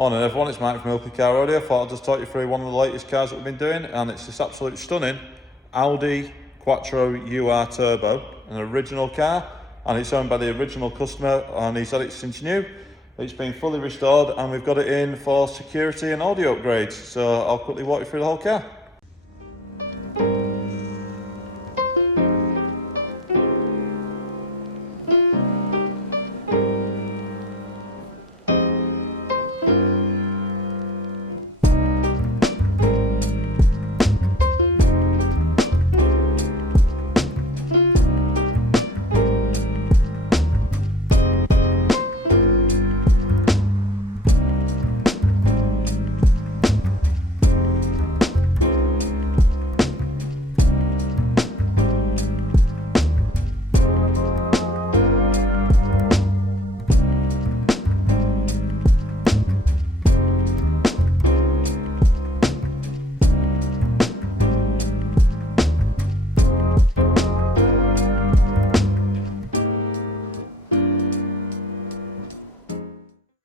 Morning everyone, it's Mike from Milky Car Audio. I thought I'd just talk you through one of the latest cars that we've been doing, and it's this absolute stunning Audi Quattro UR Turbo, an original car, and it's owned by the original customer, and he's had it since new. It's been fully restored and we've got it in for security and audio upgrades, so I'll quickly walk you through the whole car.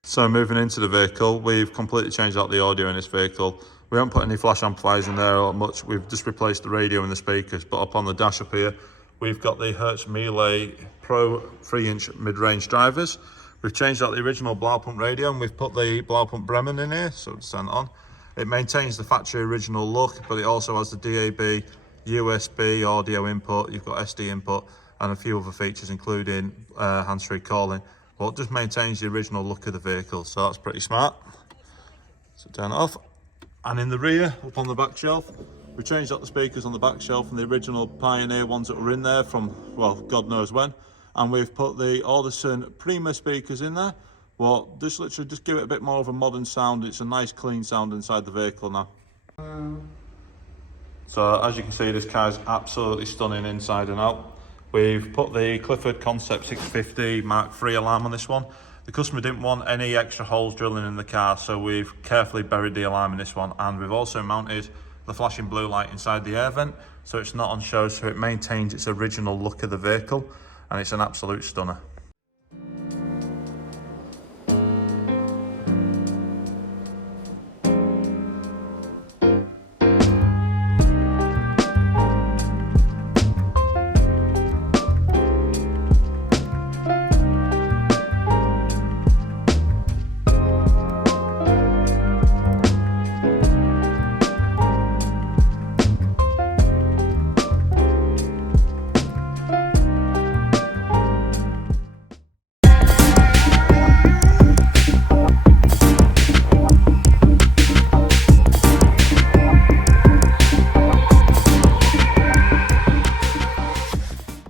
So moving into the vehicle, we've completely changed out the audio in this vehicle. We haven't put any flash amplifiers in there or much. We've just replaced the radio and the speakers. But up on the dash up here, we've got the Hertz Melee Pro 3-inch mid-range drivers. We've changed out the original Blaupunkt radio and we've put the Blaupunkt Bremen in here, so it's sent on. It maintains the factory original look, but it also has the DAB, USB audio input. You've got SD input and a few other features, including hands-free calling. Well, it just maintains the original look of the vehicle, so that's pretty smart. So turn it off. And in the rear, up on the back shelf, we changed up the speakers on the back shelf from the original Pioneer ones that were in there from, well, God knows when. And we've put the Audison Prima speakers in there. Well, just literally just give it a bit more of a modern sound. It's a nice clean sound inside the vehicle now. So as you can see, this car is absolutely stunning inside and out. We've put the Clifford Concept 650 Mark III alarm on this one. The customer didn't want any extra holes drilling in the car, so we've carefully buried the alarm in this one. And we've also mounted the flashing blue light inside the air vent, so it's not on show, so it maintains its original look of the vehicle, and it's an absolute stunner.